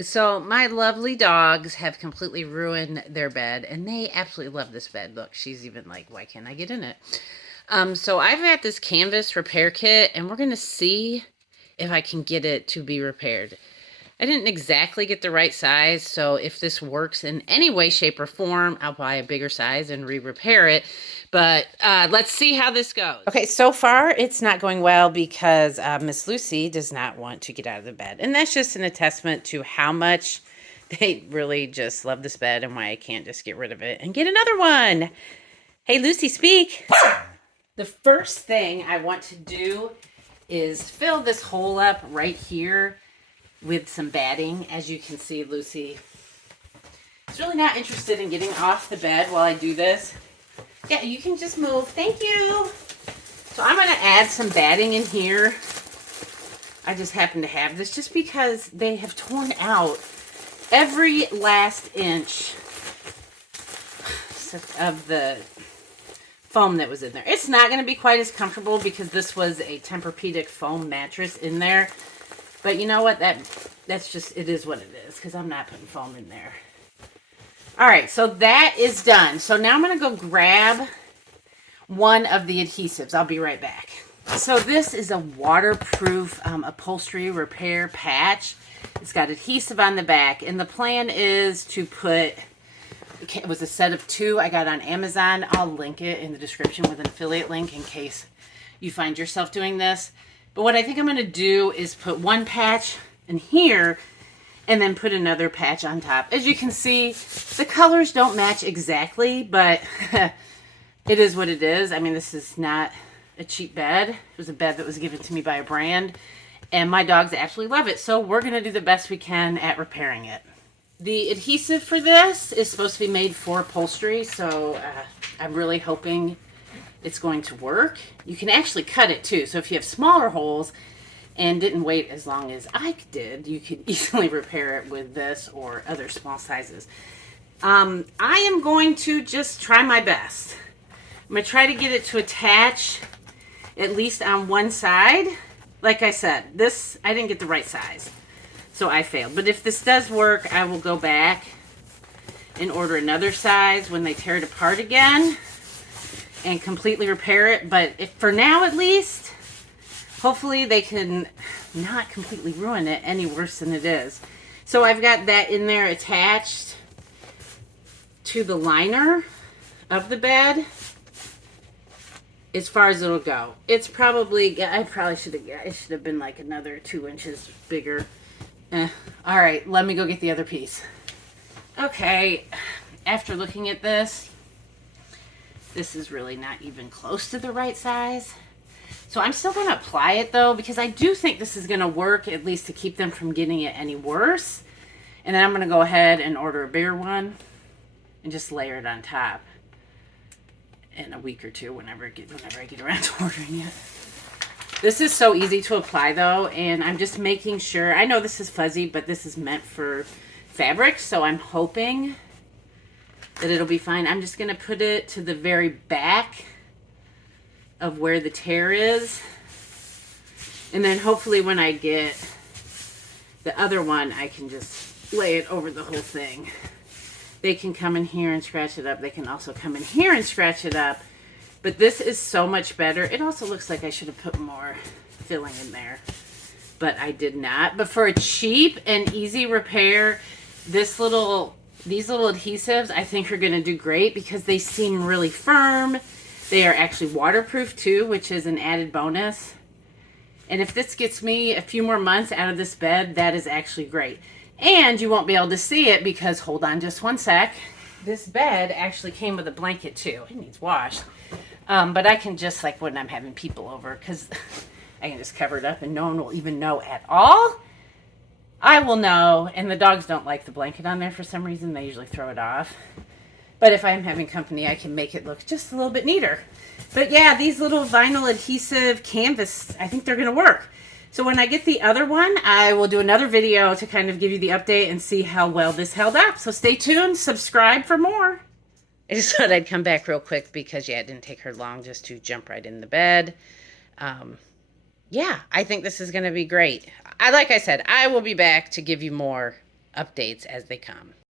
So my lovely dogs have completely ruined their bed, and they absolutely love this bed. Look, she's even like, why can't I get in it? So I've got this canvas repair kit, and we're gonna see if I can get it to be repaired. I didn't exactly get the right size, so if this works in any way, shape, or form, I'll buy a bigger size and re-repair it. But let's see how this goes. Okay, so far it's not going well because Miss Lucy does not want to get out of the bed. And that's just an testament to how much they really just love this bed and why I can't just get rid of it and get another one. Hey, Lucy, speak. The first thing I want to do is fill this hole up right here with some batting. As you can see, Lucy is really not interested in getting off the bed while I do this. Yeah, you can just move. Thank you. So I'm going to add some batting in here. I just happen to have this just because they have torn out every last inch of the foam that was in there. It's not going to be quite as comfortable because this was a Tempur-Pedic foam mattress in there. But you know what? That's just, it is what it is because I'm not putting foam in there. All right, so that is done. So now I'm going to go grab one of the adhesives. I'll be right back. So this is a waterproof upholstery repair patch. It's got adhesive on the back, and the plan is to put, it was a set of 2 I got on Amazon. I'll link it in the description with an affiliate link in case you find yourself doing this. But what I think I'm going to do is put one patch in here and then put another patch on top. As you can see, the colors don't match exactly, but it is what it is. I mean, this is not a cheap bed. It was a bed that was given to me by a brand, and my dogs absolutely love it. So we're going to do the best we can at repairing it. The adhesive for this is supposed to be made for upholstery, so I'm really hoping it's going to work. You can actually cut it too, so if you have smaller holes and didn't wait as long as I did, you could easily repair it with this or other small sizes. I am going to just try my best. I'm going to try to get it to attach at least on one side. Like I said, this, I didn't get the right size, so I failed. But if this does work, I will go back and order another size when they tear it apart again and completely repair it. But if, for now at least, hopefully they can not completely ruin it any worse than it is. So I've got that in there attached to the liner of the bed as far as it'll go. It's probably, I probably should have, it should have been like another 2 inches bigger. All right, let me go get the other piece. Okay, after looking at this, this is really not even close to the right size. So I'm still going to apply it though, because I do think this is going to work, at least to keep them from getting it any worse. And then I'm going to go ahead and order a bigger one and just layer it on top in a week or two whenever I get around to ordering it. This is so easy to apply though, and I'm just making sure, I know this is fuzzy, but this is meant for fabric, so I'm hoping that it'll be fine. I'm just going to put it to the very back of where the tear is, and then hopefully when I get the other one, I can just lay it over the whole thing. They can come in here and scratch it up. They can also come in here and scratch it up, but this is so much better. It also looks like I should have put more filling in there, but I did not. But for a cheap and easy repair, these little adhesives I think are going to do great because they seem really firm. They are actually waterproof too, which is an added bonus. And if this gets me a few more months out of this bed, that is actually great. And you won't be able to see it because, hold on just one sec, this bed actually came with a blanket too. It needs washed. But I can just, like when I'm having people over, because I can just cover it up and no one will even know at all. I will know, and the dogs don't like the blanket on there for some reason. They usually throw it off. But if I'm having company, I can make it look just a little bit neater. But yeah, these little vinyl adhesive canvas, I think they're going to work. So when I get the other one, I will do another video to kind of give you the update and see how well this held up. So stay tuned, subscribe for more. I just thought I'd come back real quick because, yeah, it didn't take her long just to jump right in the bed. Yeah, I think this is going to be great. Like I said, I will be back to give you more updates as they come.